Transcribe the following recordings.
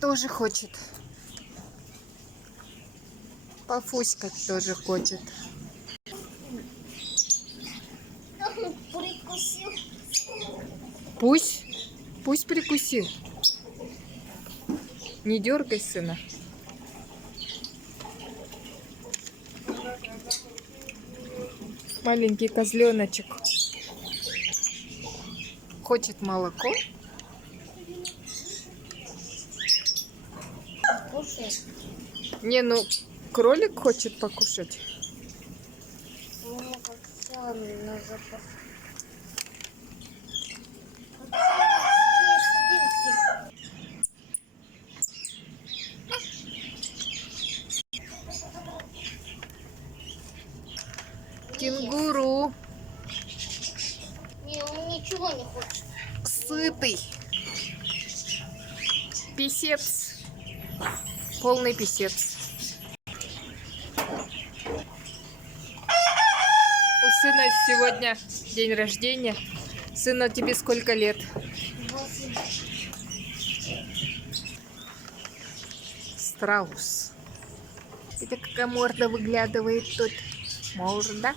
тоже хочет. Пофуськать тоже хочет. Прикусил. Пусть прикусил. Не дергай сына. Маленький козленочек. Хочет молоко. Кушает. Не, ну, кролик хочет покушать. У меня как целый на запах. Кенгуру. Не, он ничего не хочет. Сытый. Писец. Полный писец. У сына сегодня день рождения. Сына, тебе сколько лет? 8. Страус. Это какая морда выглядывает тут. Морда.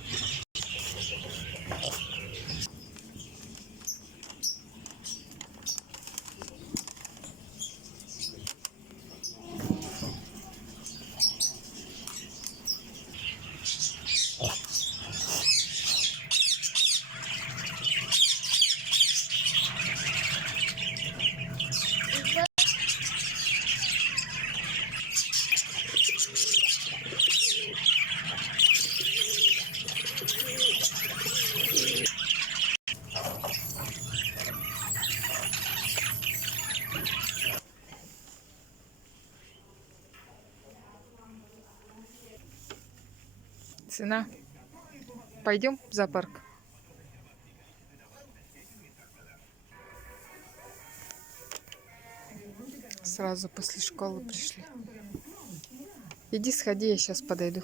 Сына, пойдем в зоопарк. Сразу после школы пришли. Иди сходи, я сейчас подойду.